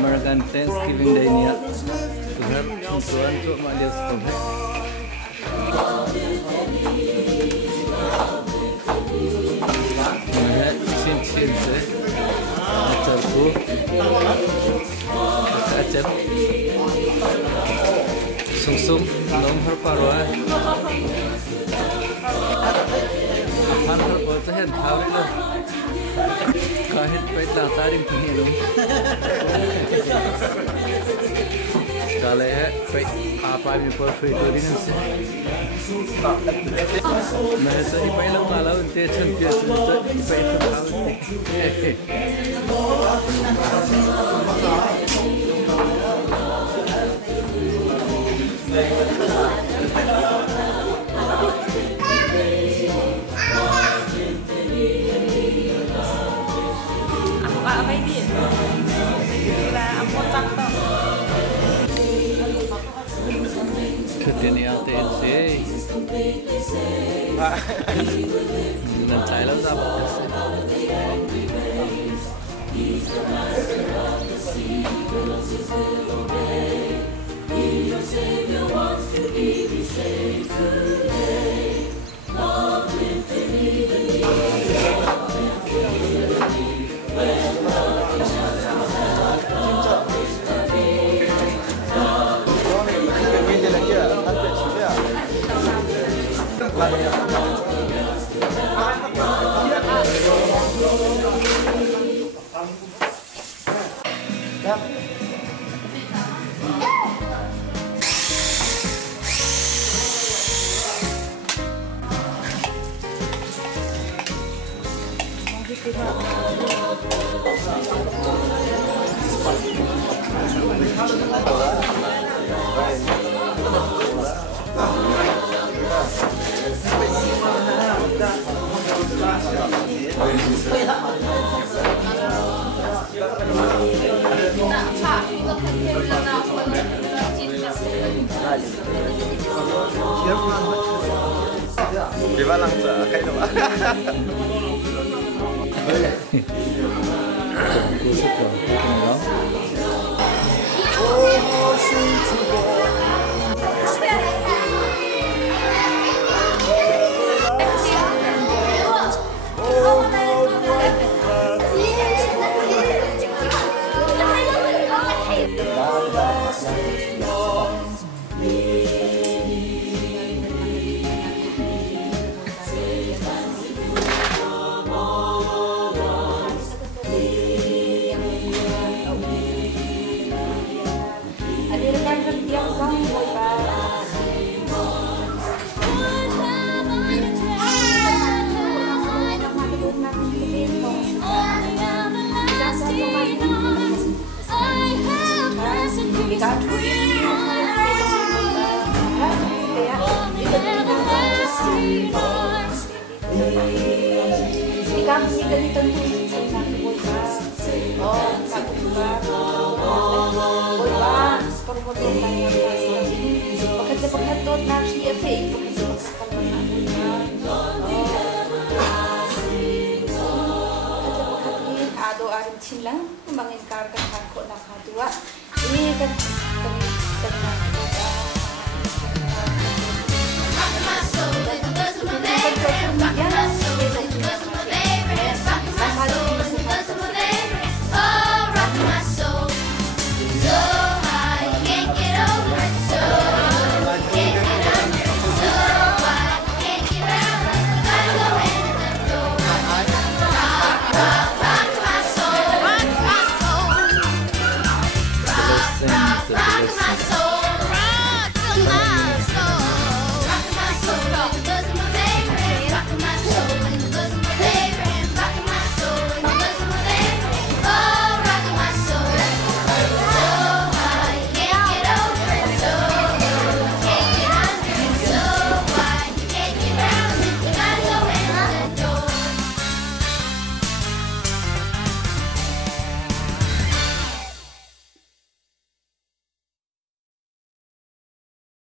American Thanksgiving Day niya. Tuhan tuntuan untuk malis kompet. Melihat cincin saya, acarku, acar, sungsung, nomor paruan. Aman harus saya tahu itu. Kahit baiklah taring pengilung. Kalau baik apa yang berfirman dengan saya. Mereka ibai lang malau untuk champion untuk ibai terlalu. Apa ini? Kira ampun takto. Kemudian yang TNC, dan saya lalu dapat Gimana lang sa kayo naman? kusuk dong. Kami ganito oh, sabi ba? Boy ba? Pagpapagod tayo ng sasabi. Pagkatapagkatod na siya fake. Pagkatapagkatod ado aring silang kumangin kargan ko na kadua. Ini kan tenang.